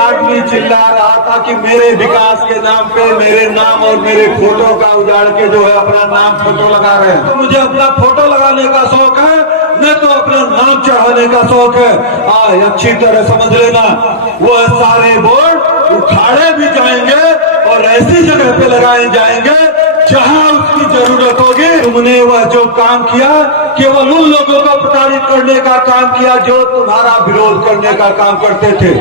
आदमी चिल्ला रहा था कि मेरे विकास के नाम पे मेरे नाम और मेरे फोटो का उजाड़ के जो है अपना नाम फोटो लगा रहे हैं। तो मुझे अपना फोटो लगाने का शौक है, न तो अपना नाम चढ़ाने का शौक है। अच्छी तरह समझ लेना, वो सारे बोर्ड उखाड़े भी जाएंगे और ऐसी जगह पे लगाए जाएंगे जहां उसकी जरूरत होगी। तुमने वह जो काम किया केवल उन लोगों को प्रताड़ित करने का काम किया जो तुम्हारा विरोध करने का काम करते थे।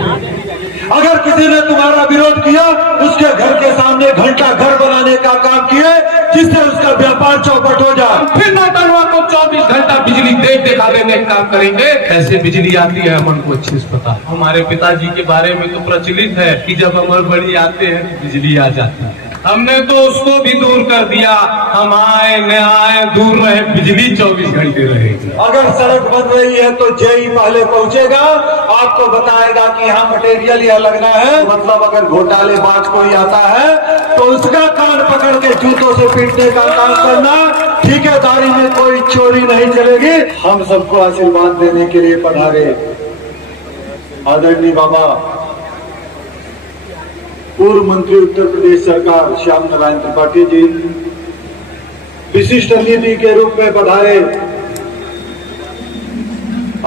अगर किसी ने तुम्हारा विरोध किया, उसके घर के सामने घंटा घर बनाने का काम किए जिससे उसका व्यापार चौपट हो जाए। फिर नौतनवा को 24 घंटा बिजली दिखा देने का काम करेंगे। कैसे बिजली आती है हमन को अच्छे से पता। हमारे पिताजी के बारे में तो प्रचलित है कि जब अमर बड़ी आते हैं तो बिजली आ जाती है। हमने तो उसको भी दूर कर दिया। हम आए न आए दूर रहे, बिजली 24 घंटे रहेगी। अगर सड़क बन रही है तो जेई पहले पहुंचेगा, आपको बताएगा कि यहाँ मटेरियल यह लगना है। मतलब अगर घोटालेबाज कोई आता है तो उसका कान पकड़ के जूतों से पीटने का काम करना। ठेकेदारी में कोई चोरी नहीं चलेगी। हम सबको आशीर्वाद देने के लिए पधारे आदरणीय बाबा पूर्व मंत्री उत्तर प्रदेश सरकार श्याम नारायण त्रिपाठी जी, विशिष्ट अतिथि के रूप में पधारे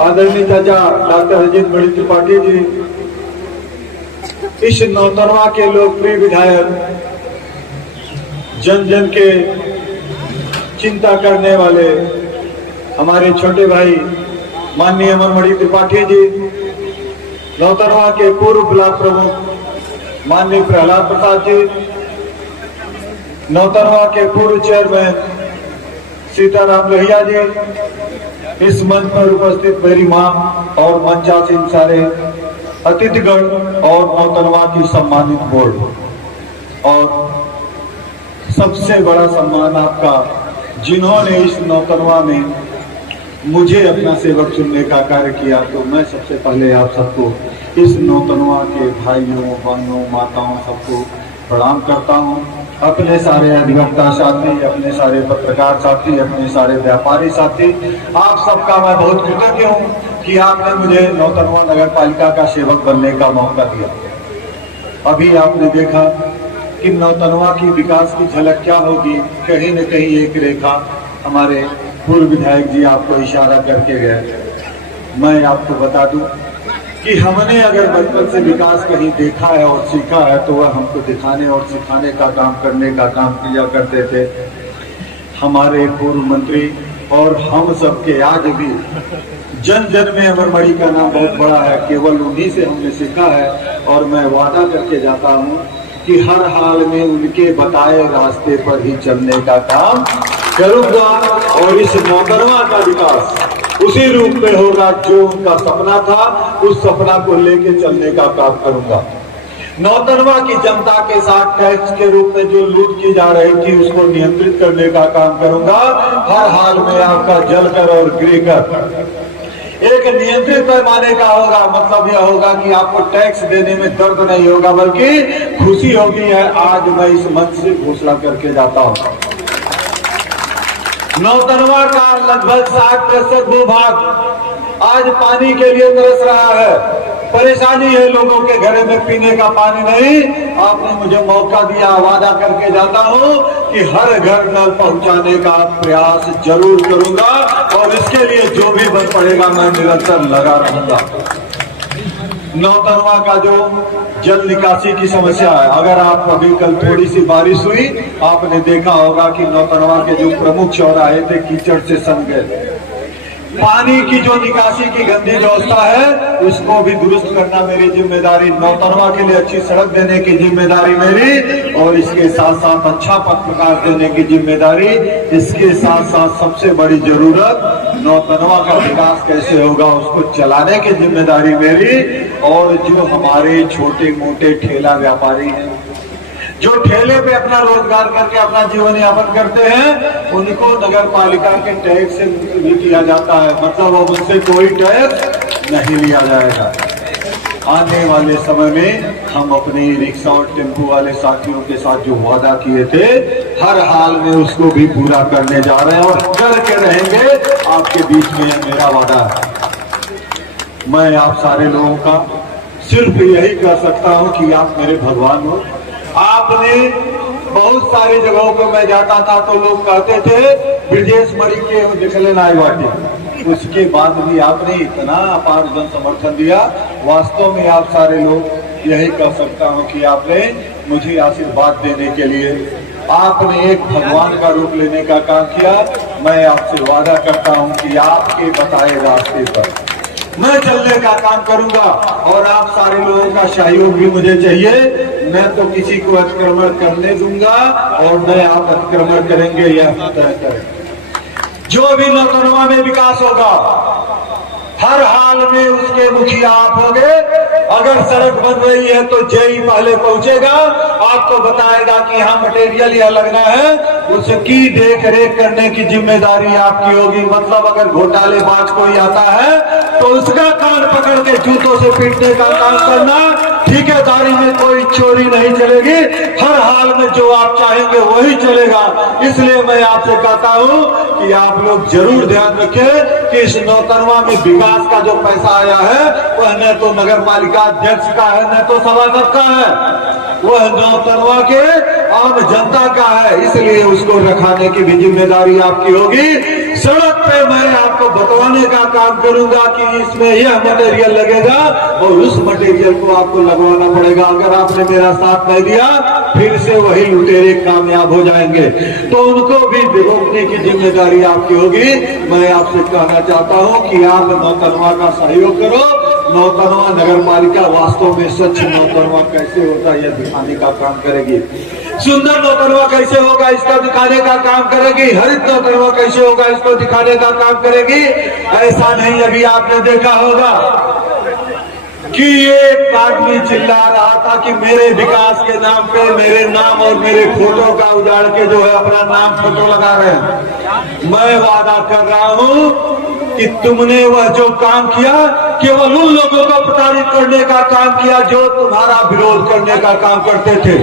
आदरणीय चाचा डॉक्टर अजीत मणि त्रिपाठी जी, इस नौतनवा के लोकप्रिय विधायक, जन जन के चिंता करने वाले हमारे छोटे भाई माननीय अमरमणि त्रिपाठी जी, नौतनवा के पूर्व ब्लॉक प्रमुख माननीय प्रहलाद प्रसाद जी, नौतनवा के पूर्व चेयरमैन सीताराम लोहिया जी, इस मंच पर उपस्थित मेरी मां और मंचासीन सारे अतिथिगण और नौतनवा की सम्मानित बोर्ड, और सबसे बड़ा सम्मान आपका जिन्होंने इस नौतनवा में मुझे अपना सेवक चुनने का कार्य किया। तो मैं सबसे पहले आप सबको, इस नौतनवा के भाइयों बहनों माताओं सबको प्रणाम करता हूं। अपने सारे अधिवक्ता साथी, अपने सारे पत्रकार साथी, अपने सारे व्यापारी साथी, आप सबका मैं बहुत कृतज्ञ हूं कि आपने मुझे नौतनवा नगर पालिका का सेवक बनने का मौका दिया। अभी आपने देखा कि नौतनवा की विकास की झलक क्या होगी। कहीं न कहीं एक रेखा हमारे पूर्व विधायक जी आपको इशारा करके गए। मैं आपको बता दूं कि हमने अगर बचपन से विकास कहीं देखा है और सीखा है तो वह हमको दिखाने और सिखाने का काम करने का काम किया करते थे हमारे पूर्व मंत्री। और हम सबके आज भी जन जन में अमरमणि का नाम बहुत बड़ा है, केवल उन्हीं से हमने सीखा है। और मैं वादा करके जाता हूं कि हर हाल में उनके बताए रास्ते पर ही चलने का काम करूंगा और इस नौतनवा का विकास उसी रूप में होगा जो उनका सपना था। उस सपना को लेके चलने का काम करूंगा। नौतनवा की जनता के साथ टैक्स के रूप में जो लूट की जा रही थी उसको नियंत्रित करने का काम करूंगा। हर हाल में आपका जलकर और गिरकर एक नियंत्रित पैमाने का होगा। मतलब यह होगा कि आपको टैक्स देने में दर्द नहीं होगा बल्कि खुशी होगी। है आज मैं इस मंच से घोषणा करके जाता हूं। नौतनवा का लगभग 60% भूभाग आज पानी के लिए तरस रहा है। परेशानी है लोगों के घरों में पीने का पानी नहीं। आपने मुझे मौका दिया, वादा करके जाता हूं कि हर घर नल पहुंचाने का प्रयास जरूर करूंगा और इसके लिए जो भी बन पड़ेगा मैं निरंतर लगा रहूंगा। नौतनवा का जो जल निकासी की समस्या है, अगर आप अभी कल थोड़ी सी बारिश हुई, आपने देखा होगा कि नौतनवा के जो प्रमुख चौराहे थे कीचड़ से सन गए। पानी की जो निकासी की गंदी व्यवस्था है उसको भी दुरुस्त करना मेरी जिम्मेदारी। नौतनवा के लिए अच्छी सड़क देने की जिम्मेदारी मेरी और इसके साथ साथ अच्छा पथ प्रकाश देने की जिम्मेदारी। इसके साथ साथ सबसे बड़ी जरूरत नौतनवा का विकास कैसे होगा उसको चलाने की जिम्मेदारी मेरी। और जो हमारे छोटे मोटे ठेला व्यापारी हैं जो ठेले पे अपना रोजगार करके अपना जीवन यापन करते हैं उनको नगर पालिका के टैक्स से मुक्त भी किया जाता है। मतलब अब उनसे कोई टैक्स नहीं लिया जाएगा। आने वाले समय में हम अपने रिक्शा और टेम्पो वाले साथियों के साथ जो वादा किए थे हर हाल में उसको भी पूरा करने जा रहे हैं और करके रहेंगे। आपके बीच में मेरा वादा है। मैं आप सारे लोगों का सिर्फ यही कर सकता हूँ कि आप मेरे भगवान हो। आपने बहुत सारी जगहों पे मैं जाता था तो लोग कहते थे ब्रजेश मणि के दिखले नाई वाटी, उसके बाद भी आपने इतना अपार जन समर्थन दिया। वास्तव में आप सारे लोग यही कह सकता हूँ कि आपने मुझे आशीर्वाद देने के लिए आपने एक भगवान का रूप लेने का काम किया। मैं आपसे वादा करता हूँ कि आपके बताए रास्ते पर मैं चलने का काम करूंगा और आप सारे लोगों का सहयोग भी मुझे चाहिए। मैं तो किसी को अतिक्रमण करने दूंगा और न आप अतिक्रमण करेंगे, यह तय करें। जो भी नौतनवा में विकास होगा हर हाल में उसके मुखिया आप होंगे। अगर सड़क बन रही है तो जेई पहले पहुंचेगा, आपको बताएगा कि यहाँ मटेरियल यह लगना है, उसकी देख रेख करने की जिम्मेदारी आपकी होगी। मतलब अगर घोटालेबाज कोई आता है तो उसका कान पकड़ के जूतों से पीटने का काम करना। ठेकेदारी में कोई चोरी नहीं चलेगी, हर हाल में जो आप चाहेंगे वही चलेगा। इसलिए मैं आपसे कहता हूँ कि आप लोग जरूर ध्यान रखें कि इस नौतनवा में विकास का जो पैसा आया है वह न तो नगर पालिका अध्यक्ष का है न तो सभासद का है, वह नौतनवा के आम जनता का है। इसलिए उसको रखाने की भी जिम्मेदारी आपकी होगी। सड़क पे मैं आपको बतवाने का काम करूंगा कि इसमें यह मटेरियल लगेगा और उस मटेरियल को आपको लगवाना पड़ेगा। अगर आपने मेरा साथ नहीं दिया फिर से वही लुटेरे कामयाब हो जाएंगे, तो उनको भी रोकने की जिम्मेदारी आपकी होगी। मैं आपसे कहना चाहता हूं कि आप नौतनवा का सहयोग करो। नौतनवा नगर पालिका वास्तव में स्वच्छ नौतनवा कैसे होता है यह दिखाने का काम करेगी। सुंदर नौतनवा कैसे होगा इसका दिखाने का काम करेगी। हरित नौतनवा कैसे होगा इसको दिखाने का काम करेगी। ऐसा नहीं अभी आपने देखा होगा कि एक आदमी चिल्ला रहा था कि मेरे विकास के नाम पे मेरे नाम और मेरे फोटो का उजाड़ के जो है अपना नाम फोटो लगा रहे हैं। मैं वादा कर रहा हूँ कि तुमने वह जो काम किया केवल उन लोगों को प्रताड़ित करने का काम किया जो तुम्हारा विरोध करने का काम करते थे।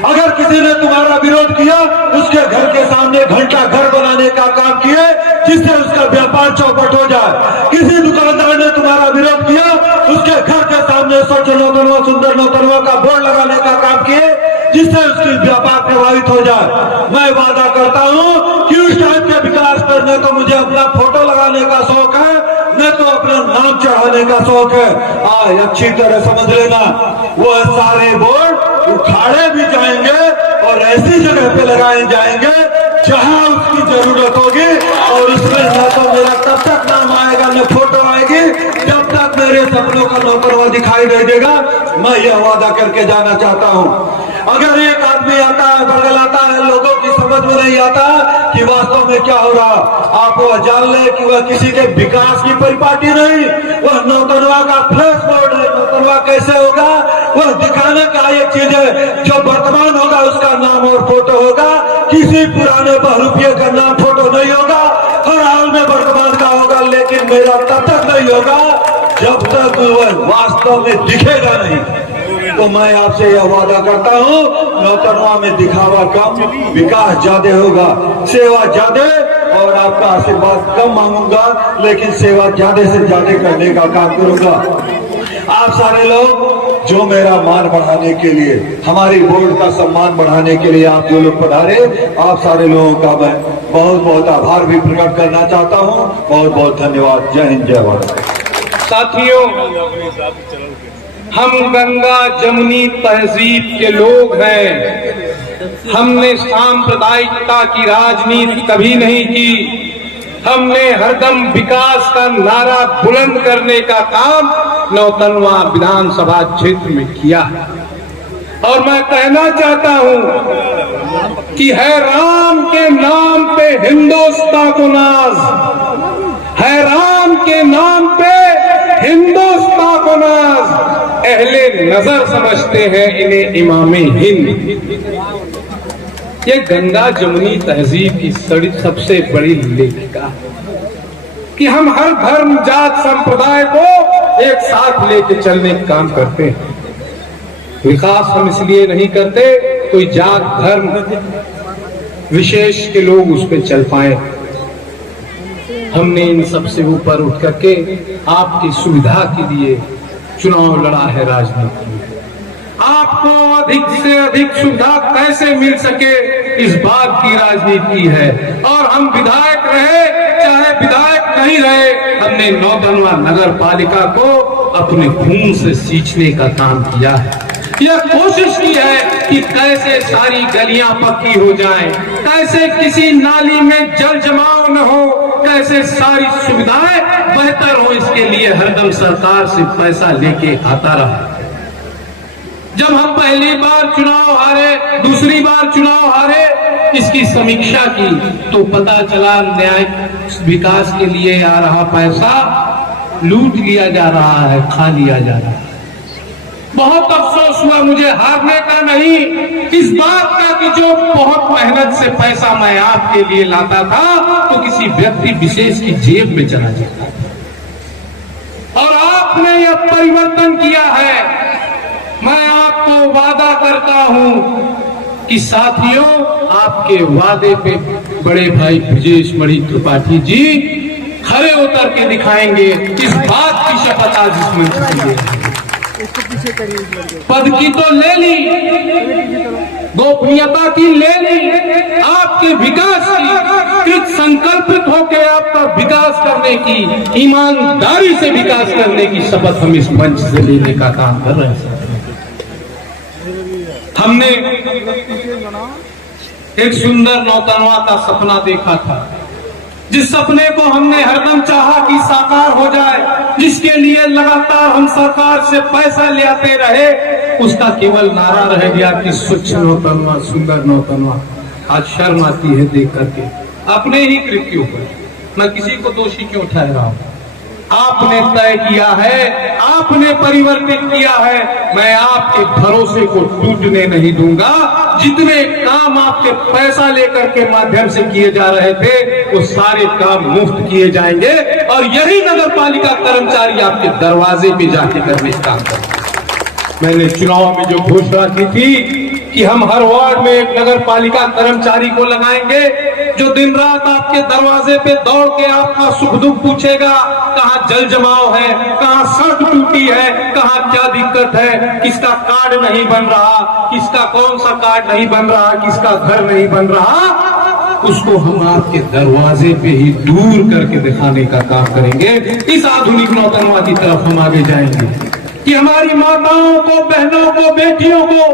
अगर किसी ने तुम्हारा विरोध किया उसके घर के सामने घंटा घर बनाने का काम किए जिससे उसका व्यापार चौपट हो जाए। किसी दुकानदार ने तुम्हारा विरोध किया उसके घर के सामने स्वच्छ नौतनवा सुंदर नौतनवा का बोर्ड लगाने का काम किए जिससे उसकी व्यापार प्रभावित हो जाए। मैं वादा करता हूँ कि उस टाइप के विकास पर न तो मुझे अपना फोटो लगाने का शौक है न तो अपना नाम चढ़ाने का शौक है। अच्छी तरह समझ लेना, वह सारे बोर्ड उखाड़े भी जाएंगे और ऐसी जगह पे लगाए जाएंगे जहां उसकी जरूरत होगी और उसमें न तो मेरा तब तक नाम आएगा न फोटो आएगी जब तक मेरे सपनों का नौतनवा दिखाई नहीं देगा। मैं यह वादा करके जाना चाहता हूँ। अगर एक आदमी आता है बगल आता है लोगों की समझ में नहीं आता कि वास्तव में क्या हो रहा, आप वह जान ले कि वह किसी के विकास की परिपाटी नहीं, वह नौतनवा का फ्लैश बोर्ड है। नौतनवा कैसे होगा वह दिखाने का एक चीज है। जो वर्तमान होगा उसका नाम और फोटो होगा, किसी पुराने बहुरूपिये का नाम फोटो नहीं होगा। हर हाल में वर्तमान का होगा लेकिन मेरा तब तक नहीं होगा जब तक वह वास्तव में दिखेगा नहीं। तो मैं आपसे यह वादा करता हूँ नौतनवा में दिखावा कम विकास ज्यादा होगा, सेवा ज्यादा और आपका आशीर्वाद कम मांगूंगा लेकिन सेवा ज्यादा से ज्यादा करने का काम करूंगा। आप सारे लोग जो मेरा मान बढ़ाने के लिए हमारी बोर्ड का सम्मान बढ़ाने के लिए आप जो लोग पधारे, आप सारे लोगों का मैं बहुत बहुत आभार भी प्रकट करना चाहता हूँ। बहुत बहुत धन्यवाद। जय हिंद जय भारत। साथियों, हम गंगा जमुनी तहजीब के लोग हैं। हमने सांप्रदायिकता की राजनीति कभी नहीं की। हमने हरदम विकास का नारा बुलंद करने का काम नौतनवा विधानसभा क्षेत्र में किया है। और मैं कहना चाहता हूं कि है राम के नाम पे हिंदुस्तान को नाज, है राम के नाम पे हिंदुस्तान को नाज। अहले नजर समझते हैं इन्हें इमामे हिंद। ये गंगा जमुनी तहजीब की सबसे बड़ी लेखिका कि हम हर धर्म जात संप्रदाय को एक साथ लेके चलने का काम करते हैं। विकास हम इसलिए नहीं करते कोई जात धर्म विशेष के लोग उस पर चल पाए। हमने इन सब से ऊपर उठ करके आपकी सुविधा के लिए चुनाव लड़ा है राजनीति में। आपको अधिक से अधिक सुविधा कैसे मिल सके, इस बात की राजनीति है। और हम विधायक रहे चाहे विधायक नहीं रहे, हमने नौतनवा नगर पालिका को अपने खून से सींचने का काम किया है। यह कोशिश की है कि कैसे सारी गलियां पक्की हो जाएं, कैसे किसी नाली में जल जमाव न हो, कैसे सारी सुविधाएं बेहतर हो। इसके लिए हरदम सरकार से पैसा लेके आता रहा। जब हम पहली बार चुनाव हारे, दूसरी बार चुनाव हारे, इसकी समीक्षा की तो पता चला न्याय विकास के लिए आ रहा पैसा लूट लिया जा रहा है, खा लिया जा रहा है। बहुत अफसोस हुआ मुझे, हारने का नहीं, इस बात का कि जो बहुत मेहनत से पैसा मैं आपके लिए लाता था तो किसी व्यक्ति विशेष की जेब में चला जाता था। और आपने यह परिवर्तन किया है। मैं आपको वादा करता हूं कि साथियों, आपके वादे पे बड़े भाई ब्रजेश मणि त्रिपाठी जी खड़े उतर के दिखाएंगे। इस बात की शपथ आज इस मंच से ले। पद की तो ले ली, गोपनीयता की ले ली, आपके विकास की कृत संकल्पित होकर आपका विकास करने की, ईमानदारी से विकास करने की शपथ हम इस मंच से लेने का काम कर रहे हैं। हमने एक सुंदर नौतनवा का सपना देखा था, जिस सपने को हमने हरदम चाहा कि साकार हो जाए, जिसके लिए लगातार हम सरकार से पैसा ले आते रहे, उसका केवल नारा रह गया कि स्वच्छ नौतनवा, सुंदर नौतनवा। आज शर्म आती है देख करके अपने ही कृत्यों पर। मैं किसी को दोषी क्यों ठहरा हूं? आपने तय किया है, आपने परिवर्तित किया है। मैं आपके भरोसे को टूटने नहीं दूंगा। जितने काम आपके पैसा लेकर के माध्यम से किए जा रहे थे, वो सारे काम मुफ्त किए जाएंगे और यही नगर पालिका कर्मचारी आपके दरवाजे पे जाके करने का काम करेंगे। मैंने चुनाव में जो घोषणा की थी कि हम हर वार्ड में एक नगर पालिका कर्मचारी को लगाएंगे, जो दिन रात आपके दरवाजे पे दौड़ के आपका सुख दुख पूछेगा, कहाँ जल जमाव है, कहाँ सड़क टूटी है, कहाँ क्या दिक्कत है, किसका कार्ड नहीं बन रहा, किसका कौन सा कार्ड नहीं बन रहा, किसका घर नहीं बन रहा, उसको हम आपके दरवाजे पे ही दूर करके दिखाने का काम करेंगे। इस आधुनिक नौतनवा की तरफ हम आगे जाएंगे कि हमारी माताओं को, बहनों को, बेटियों को,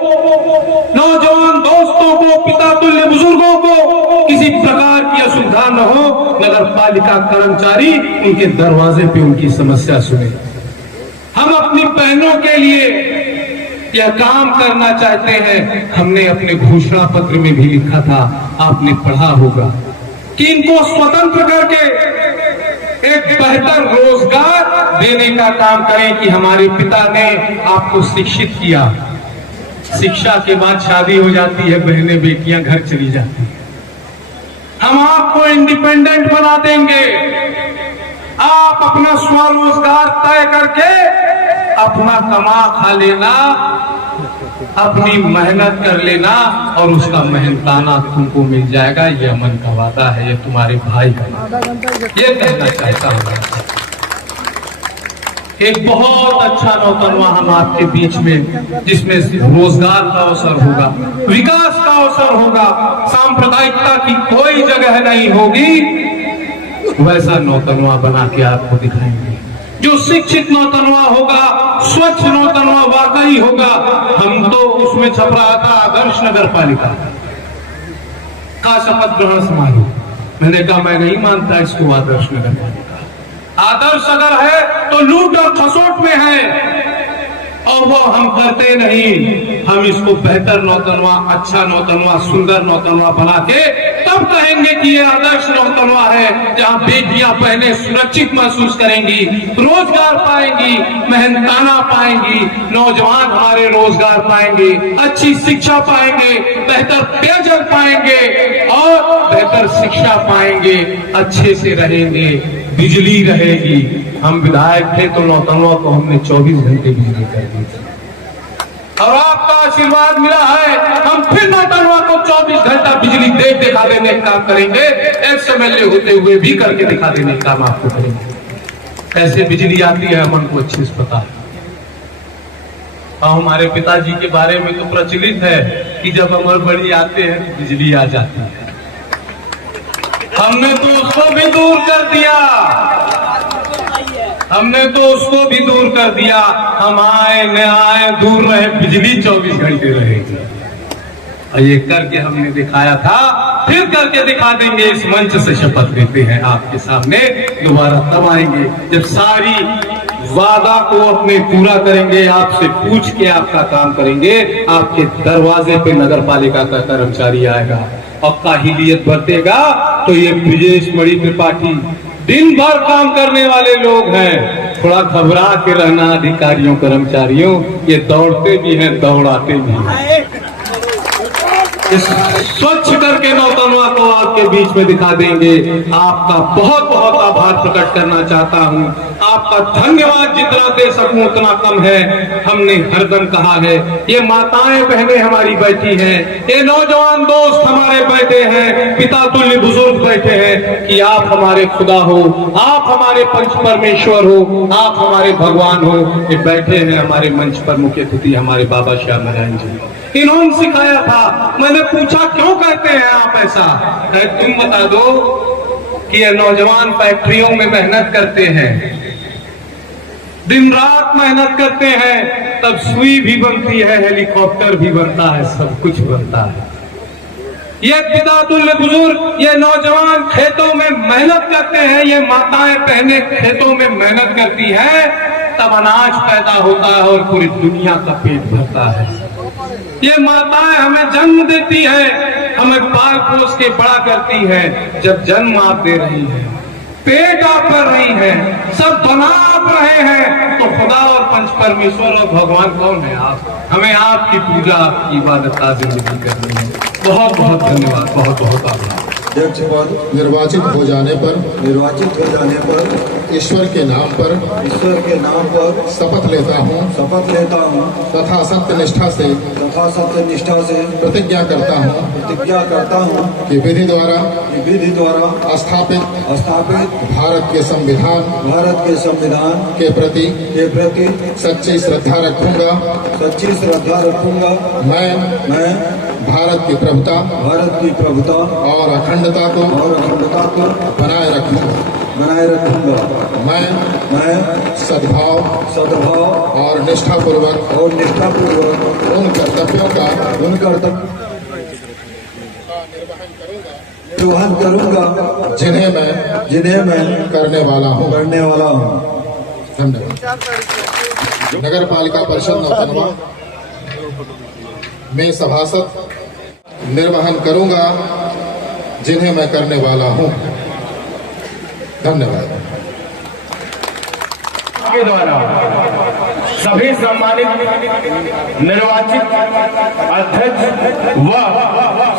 नौजवान दोस्तों को, पिता तुल्य बुजुर्गों को किसी प्रकार की असुविधा न हो। नगर पालिका कर्मचारी उनके दरवाजे पे उनकी समस्या सुने। हम अपनी बहनों के लिए यह काम करना चाहते हैं। हमने अपने घोषणा पत्र में भी लिखा था, आपने पढ़ा होगा, कि इनको स्वतंत्र करके एक बेहतर रोजगार देने का काम करें। कि हमारे पिता ने आपको शिक्षित किया, शिक्षा के बाद शादी हो जाती है, बहनें बेटियां घर चली जाती हैं। हम आपको इंडिपेंडेंट बना देंगे। आप अपना स्वरोजगार तय करके अपना कमा खा लेना, अपनी मेहनत कर लेना और उसका मेहनताना तुमको मिल जाएगा। यह मन का वादा है, ये तुम्हारे भाई का, ये कहना चाहता हूँ। एक बहुत अच्छा नौतनवा हम आपके बीच में, जिसमें रोजगार का अवसर होगा, विकास का अवसर होगा, सांप्रदायिकता की कोई जगह नहीं होगी, वैसा नौतनवा बना के आपको दिखाएंगे। जो शिक्षित नौतनवा होगा, स्वच्छ नौतनवा वाकई होगा। हम तो उसमें छप रहा था आदर्श नगर पालिका का शपथ ग्रहण समारोह। मैंने कहा मैं नहीं मानता इसको आदर्श नगर पालिका। आदर्श अगर है तो लूट और खसोट में है, और वो हम करते नहीं। हम इसको बेहतर नौतनवा, अच्छा नौतनवा, सुंदर नौतनवा बना के तब कहेंगे कि ये आदर्श नौतनवा है, जहाँ बेटियां बहनें सुरक्षित महसूस करेंगी, रोजगार पाएंगी, मेहनताना पाएंगी, नौजवान हमारे रोजगार पाएंगे, अच्छी शिक्षा पाएंगे, बेहतर पेयजल पाएंगे और बेहतर शिक्षा पाएंगे, अच्छे से रहेंगे, बिजली रहेगी। हम विधायक थे तो नौतनवा को हमने 24 घंटे बिजली कर दी थी और आपका आशीर्वाद मिला है। हम फिर नौतनवा को 24 घंटा बिजली दिखा देने का काम करेंगे। एक्स एमएलए होते हुए भी करके दिखा देने का काम आपको करेंगे। कैसे बिजली आती है हमन को अच्छे से पता है। और हमारे पिताजी के बारे में तो प्रचलित है कि जब अमर बड़ी आते हैं तो बिजली आ जाती है। हमने तो उसको भी दूर कर दिया, हमने तो उसको भी दूर कर दिया। हम आए न आए, दूर रहे, बिजली 24 घंटे रहेगी। और ये करके हमने दिखाया था, फिर करके दिखा देंगे। इस मंच से शपथ लेते हैं आपके सामने, दोबारा तब आएंगे जब सारी वादा को अपने पूरा करेंगे, आपसे पूछ के आपका काम करेंगे। आपके दरवाजे पे नगर पालिका का कर्मचारी आएगा और काहिलियत बरतेगा तो ये ब्रिजेश मणि त्रिपाठी दिन भर काम करने वाले लोग हैं। थोड़ा घबरा के रहना अधिकारियों कर्मचारियों, ये दौड़ते भी हैं दौड़ाते भी हैं। इस स्वच्छ करके नौतनवा को आपके बीच में दिखा देंगे। आपका बहुत बहुत आभार प्रकट करना चाहता हूं। आपका धन्यवाद जितना दे सकूं उतना कम है। हमने हरदम कहा है, ये माताएं बहनें हमारी बैठी हैं, ये नौजवान दोस्त हमारे बैठे हैं, पिता तुल्य बुजुर्ग बैठे हैं कि आप हमारे खुदा हो, आप हमारे पंच परमेश्वर हो, आप हमारे भगवान हो। ये बैठे हैं हमारे मंच पर मुख्य अतिथि हमारे बाबा श्याम नारायण जी। इन्होंने सिखाया था। मैंने पूछा क्यों कहते हैं आप ऐसा? तुम बता दो कि ये नौजवान फैक्ट्रियों में मेहनत करते हैं, दिन रात मेहनत करते हैं, तब सुई भी बनती है, हेलीकॉप्टर भी बनता है, सब कुछ बनता है। ये पिता तुल्य बुजुर्ग, ये नौजवान खेतों में मेहनत करते हैं, ये माताएं बहनें खेतों में मेहनत करती हैं, तब अनाज पैदा होता है और पूरी दुनिया का पेट भरता है। ये माताएं हमें जन्म देती है, हमें पाल पोस के बड़ा करती है। जब जन्म आप दे रही है, पेट आप भर रही है, सब बना आप रहे हैं, तो खुदा और पंच परमेश्वर और भगवान कौन है? आप। हमें आपकी पूजा, आपकी इबादत जिंदगी करनी है। बहुत बहुत धन्यवाद, बहुत बहुत आभार। अध्यक्ष पद निर्वाचित हो जाने पर ईश्वर के नाम पर शपथ लेता हूँ तथा सत्य निष्ठा से प्रतिज्ञा करता हूँ कि विधि द्वारा स्थापित भारत के संविधान के प्रति सच्ची श्रद्धा रखूंगा। मैं भारत की प्रभुता और अखंडता को बनाए रखूंगा। मैं सद्भाव और निष्ठापूर्वक उन कर्तव्यों का निर्वहन करूंगा जिन्हें मैं करने वाला हूँ। धन्यवाद। नगर पालिका परिषद नौतनवा में सभासद निर्वहन करूंगा जिन्हें मैं करने वाला हूं। धन्यवाद। के द्वारा सभी सम्मानित निर्वाचित अध्यक्ष व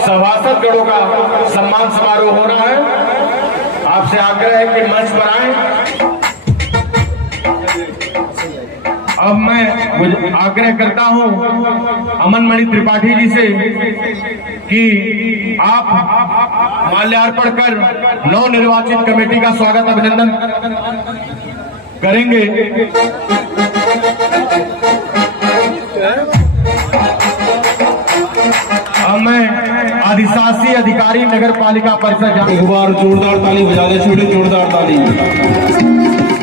सभासद गणों का सम्मान समारोह हो रहा है। आपसे आग्रह है कि मंच पर आएं। अब मैं आग्रह करता हूं अमन मणि त्रिपाठी जी से कि आप माल्यार्पण कर नव निर्वाचित कमेटी का स्वागत अभिनंदन करेंगे। अब मैं अधिशासी अधिकारी नगर पालिका परिषद, एक बार जोरदार ताली बजा दे, छोटे जोरदार ताली।